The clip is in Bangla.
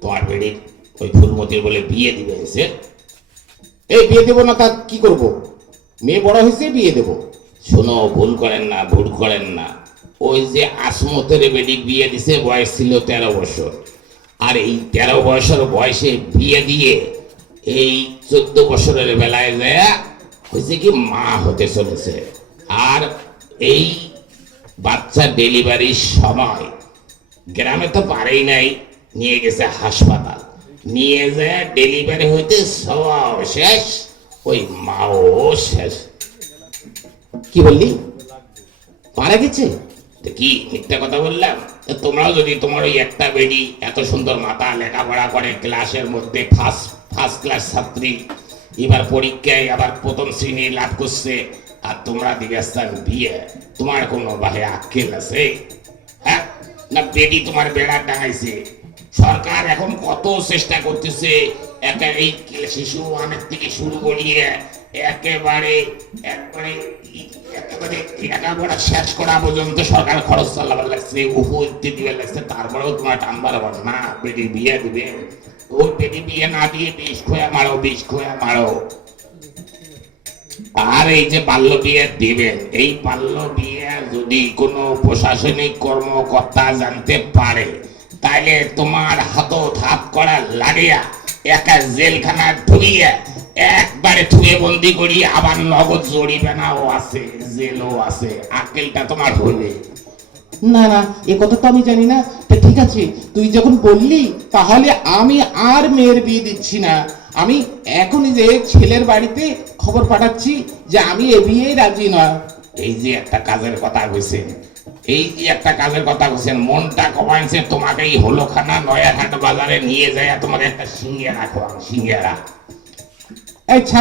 তোমার বেড়ি ওই ফুলমতির বলে বিয়ে দিবে এসে। এই বিয়ে দেবো না তা কি করব? মেয়ে বড় হয়েছে, বিয়ে দেবো। শোনো, ভুল করেন না, ভুল করেন না। ওই যে আসমতের বেডি বিয়ে দিছে, বয়স ছিল 13 বছর। আর এই 13 বছর বয়সে বিয়ে দিয়ে এই 14 বছরের বেলায় যায় হয়েছে কি মা হতে চলেছে। আর এই বাচ্চা ডেলিভারির সময় গ্রামে তো পারেই নাই, নিয়ে গেছে হাসপাতাল। নিয়ে যায় ডেলিভারি হইতে সবাও শেষ, ওই মাও শেষ। কি বললি? মারা গেছে? তো কি মিথ্যা কথা বললাম? তো তোমরাও যদি তোমার ওই একটা বেডি এত সুন্দর মাথা, লেখাপড়া করে ক্লাসের মধ্যে ফার্স্ট ফার্স্ট ক্লাস ছাত্রী, এবার পরীক্ষায় আবার প্রথম শ্রেণী লাভ করছে, আর তোমরা দিবেস্তান বিয়ে, তোমার কোনো বাহে আক্কেল আছে? হ্যাঁ, না বেডি তোমার বেড়া টাঙাইছে? সরকার এখন কত চেষ্টা করতেছে এই শিশু অনেক থেকে শুরু করিয়ে একেবারে একবারে একেবারে লেখাপড়া শেষ করা পর্যন্ত সরকার খরচ চালাবার লাগছে, উপস্থিতি দিবার লাগছে। তারপরেও তোমার টানবার আবার না বেটি বিয়ে দিবে। ওই বেটি বিয়ে না দিয়ে বিষ খোয়া মারো, বিষ খোয়া মারো। আর এই যে বাল্য বিয়ে দিবেন, এই বাল্য বিয়ে যদি কোনো প্রশাসনিক কর্মকর্তা জানতে পারে, তাইলে তোমার হাত করা লাগিয়া একা জেলখানা ঢুকিয়ে একবারে থুয়ে বন্দি করি, আবার নগদ জরিমানাও আছে, জেলও আছে। আক্কেলটা তোমার হইবে। না না, এ কথা তো আমি জানি না। তা ঠিক আছে, তুই যখন বললি তাহলে আমি আর মেয়ের বিয়ে দিচ্ছি না। আমি এখনই যে ছেলের বাড়িতে খবর পাঠাচ্ছি যে আমি এ বিয়ে রাজি না। এই যে একটা কাজের কথা কইছেন, এই যে একটা কাজের কথা কইছেন, মনটা কমাইছে তোমাকে এই হলোখানা নয়ারহাট বাজারে নিয়ে যায় তোমাকে একটা সিঙ্গারা খোয়াম, সিঙ্গারা। এই ছাড়